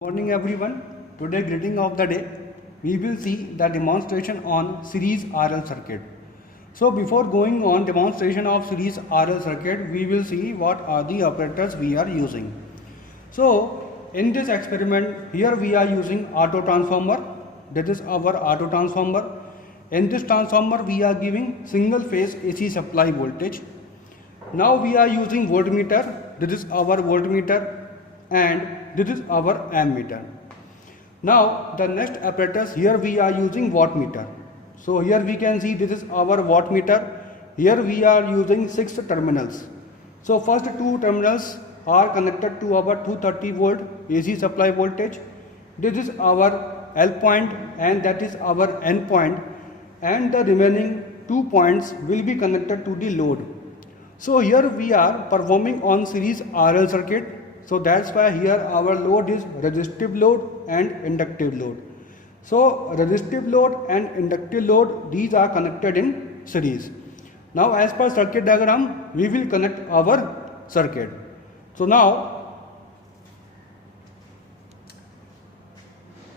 Morning everyone. Today greeting of the day. We will see the demonstration on series RL circuit. So before going on demonstration of series RL circuit, we will see what are the operators we are using. So in this experiment, here we are using auto transformer. That is our auto transformer. In this transformer, we are giving single phase AC supply voltage. Now we are using voltmeter. This is our voltmeter and this is our ammeter. Now the next apparatus, here we are using wattmeter. So here we can see this is our wattmeter. Here we are using 6 terminals. So first 2 terminals are connected to our 230 volt AC supply voltage. This is our L point and that is our N point, and the remaining 2 points will be connected to the load. So here we are performing on series RL circuit. So that's why here our load is resistive load and inductive load. So resistive load and inductive load, these are connected in series. Now as per circuit diagram, we will connect our circuit. So now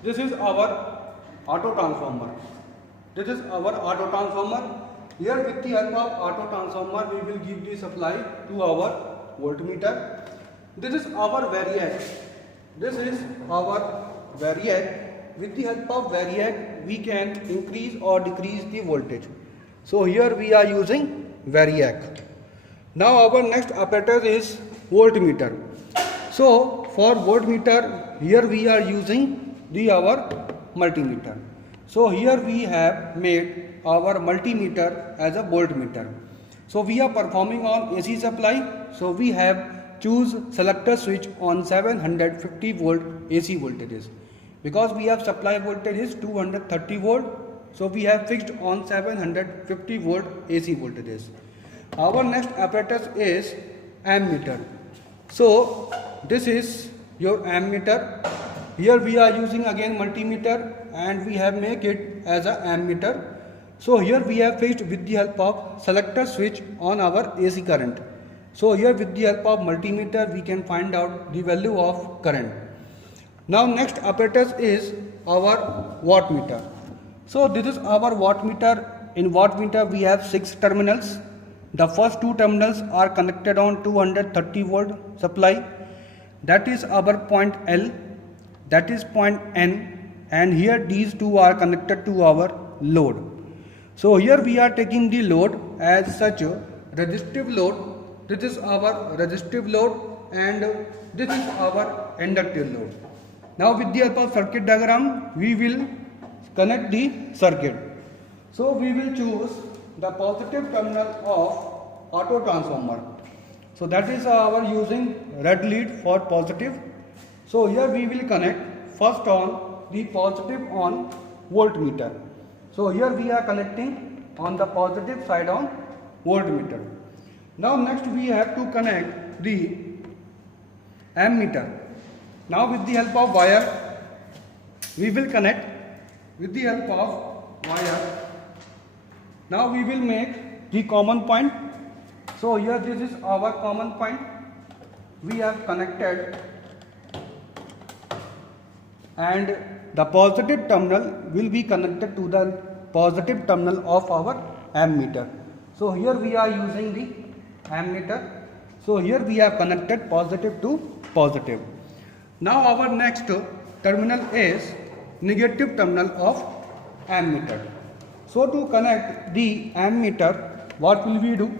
this is our auto transformer. This is our auto transformer. Here with the help of auto transformer, we will give the supply to our voltmeter. This is our variac. This is our variac. With the help of variac, we can increase or decrease the voltage. So here we are using variac. Now our next apparatus is voltmeter. So for voltmeter, here we are using our multimeter. So here we have made our multimeter as a voltmeter. So we are performing on AC supply. So we have choose selector switch on 750 volt AC voltages. Because we have supply voltage is 230 volt. So we have fixed on 750 volt AC voltages. Our next apparatus is ammeter. So this is your ammeter. Here we are using again multimeter and we have make it as a ammeter. So here we have fixed with the help of selector switch on our AC current. So here with the help of multimeter we can find out the value of current. Now next apparatus is our wattmeter. So this is our wattmeter. In wattmeter we have 6 terminals. The first 2 terminals are connected on 230 volt supply. That is our point L. That is point N, and here these 2 are connected to our load. So here we are taking the load as such a resistive load. This is our resistive load and this is our inductive load. Now with the help of circuit diagram, we will connect the circuit. So we will choose the positive terminal of auto transformer. So that is our using red lead for positive. So here we will connect first on the positive on voltmeter. So here we are connecting on the positive side on voltmeter. Now next we have to connect the ammeter. Now with the help of wire, we will connect with the help of wire. Now we will make the common point. So here this is our common point. We have connected and the positive terminal will be connected to the positive terminal of our ammeter. So here we are using the ammeter. So here we have connected positive to positive. Now our next terminal is negative terminal of ammeter. So to connect the ammeter, what will we do?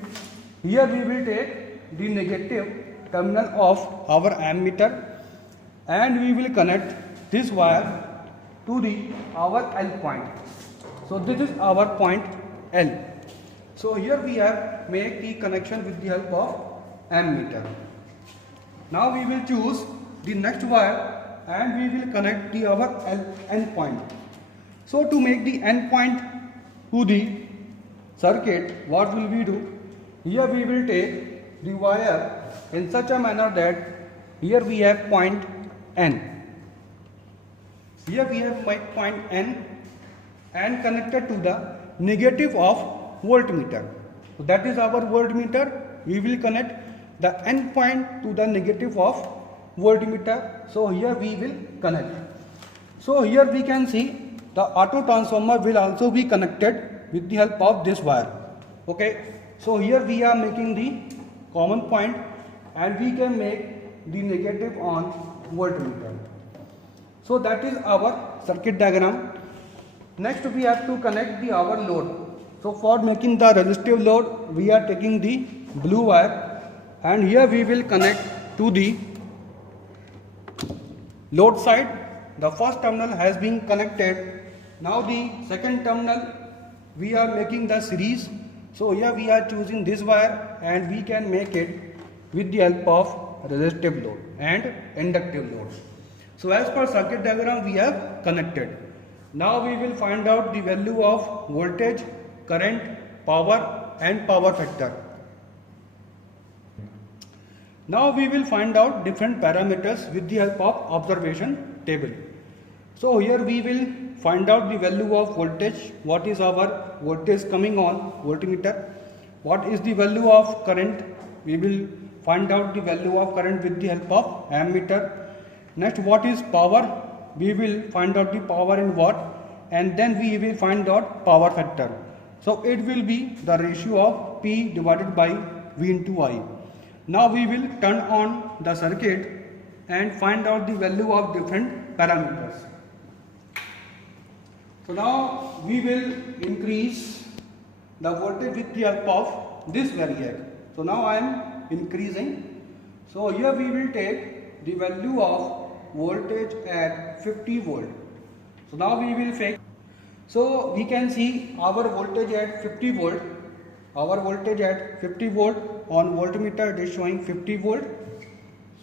Here we will take the negative terminal of our ammeter and we will connect this wire to our L point. So this is our point L. So here we have made the connection with the help of ammeter. Now we will choose the next wire and we will connect our N point. So to make the N point to the circuit, what will we do? Here we will take the wire in such a manner that here we have point N. Here we have point N and connected to the negative of voltmeter. So that is our voltmeter. We will connect the N point to the negative of voltmeter. So here we will connect. So here we can see the auto transformer will also be connected with the help of this wire. Okay. So here we are making the common point and we can make the negative on voltmeter. So that is our circuit diagram. Next we have to connect the our load. So for making the resistive load, we are taking the blue wire and here we will connect to the load side. The first terminal has been connected. Now the second terminal we are making the series. So here we are choosing this wire and we can make it with the help of resistive load and inductive load. So as per circuit diagram we have connected. Now we will find out the value of voltage, current, power and power factor. Now we will find out different parameters with the help of observation table. So here we will find out the value of voltage, what is our voltage coming on voltmeter, what is the value of current, we will find out the value of current with the help of ammeter. Next, what is power, we will find out the power in watt and then we will find out power factor. So it will be the ratio of P divided by V into I. Now we will turn on the circuit and find out the value of different parameters. So now we will increase the voltage with the help of this variac. So now I am increasing. So here we will take the value of voltage at 50 volt. So now we will fix. So we can see our voltage at 50 volt. Our voltage at 50 volt on voltmeter is showing 50 volt.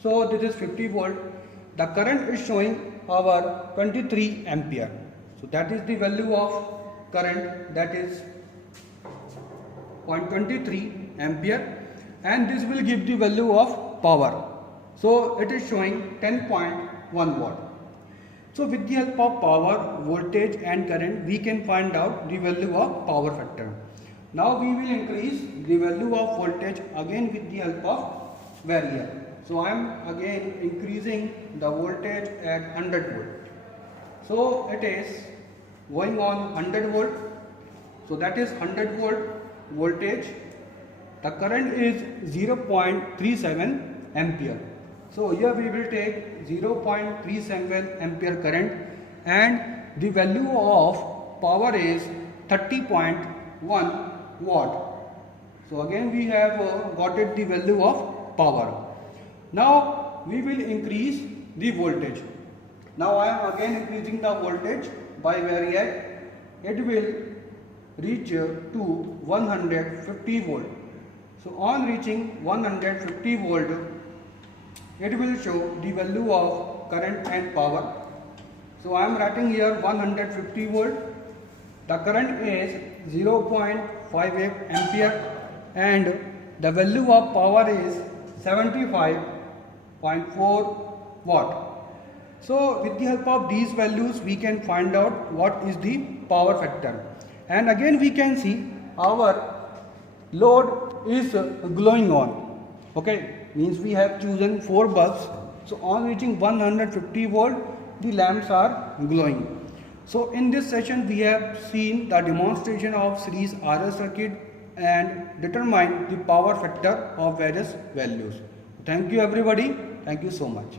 So this is 50 volt. The current is showing our 23 ampere. So that is the value of current, that is 0.23 ampere, and this will give the value of power. So it is showing 10.1 watt. So with the help of power, voltage and current, we can find out the value of power factor. Now we will increase the value of voltage again with the help of variac. So I am again increasing the voltage at 100 volt. So it is going on 100 volt. So that is 100 volt voltage. The current is 0.37 ampere. So here we will take 0.37 ampere current and the value of power is 30.1 watt. So again we have got it the value of power. Now we will increase the voltage. Now I am again increasing the voltage by variac. It will reach to 150 volt. So on reaching 150 volt, it will show the value of current and power. So I am writing here 150 volt. The current is 0.58 ampere and the value of power is 75.4 watt. So with the help of these values we can find out what is the power factor. And again we can see our load is glowing on. Okay, means we have chosen 4 bulbs. So on reaching 150 volt, the lamps are glowing. So in this session we have seen the demonstration of series RL circuit and determine the power factor of various values. Thank you everybody. Thank you so much.